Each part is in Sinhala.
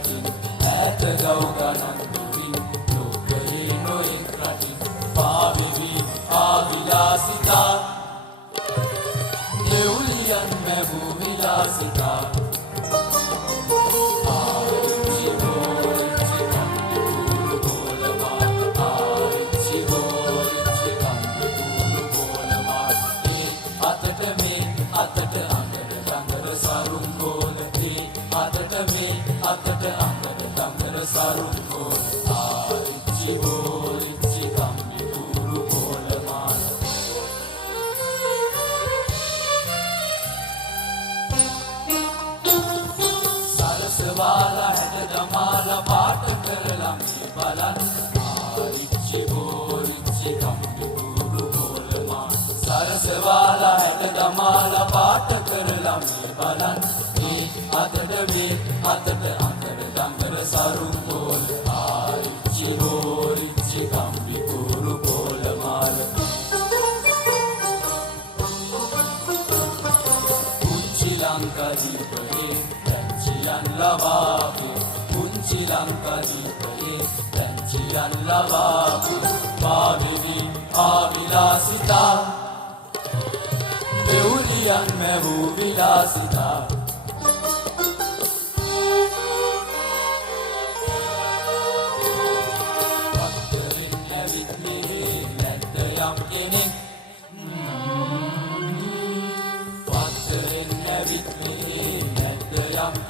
රටින් ඈත ගව් ගණන් දුරින් ලෝකයේ නොයෙක් රටින් පාවෙවි ආවිලාසිතා දෙව්ලියන් මැවූ විලාසිතා අතට අඟර දඟර සරුංගෝ ආරිච්චි බෝරිච්චි කම්බි කුරු කොලමාන සරසවාලා හැට දමාලා පාට කරලා මේ බලන්න ආරිච්චි බෝරිච්චි කම්බි කුරු කොලමාන සරසවාලා හැට දමාලා පාට කරලා මේ බලන්න අතට අඟර දඟර සරුංගෝල ආරිච්චි බෝරිච්චි කම්බි කුරු කොලමාල පුංචි ලංකා දීපයේ රංචියන් ලවාගේ පුංචි ලංකා දීපයේ රංචියන් ලවාගේ පාවෙවි ආවිලාසිතා දෙව්ලියන් මැවූ විලාසිතා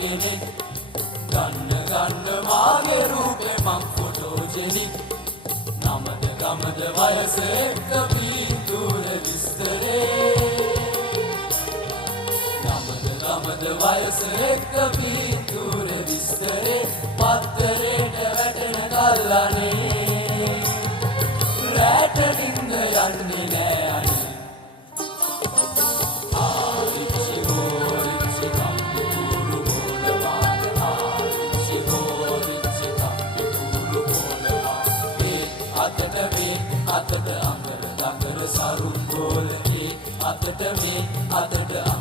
කෙනෙක් ගන්න මාගේ රූපේ මං ෆොටෝජෙනික් නමද ගමද වයස එක්ක පින්තූර විස්තරේ නමද ගමද වයස එක්ක පින්තූර විස්තරේ පත්තරේට වැටෙන කල්ලානේ රැට නින්ද යන්නේ නෑ අනේ අතට අඟර දඟර සරුංගෝලේ අතට අඟර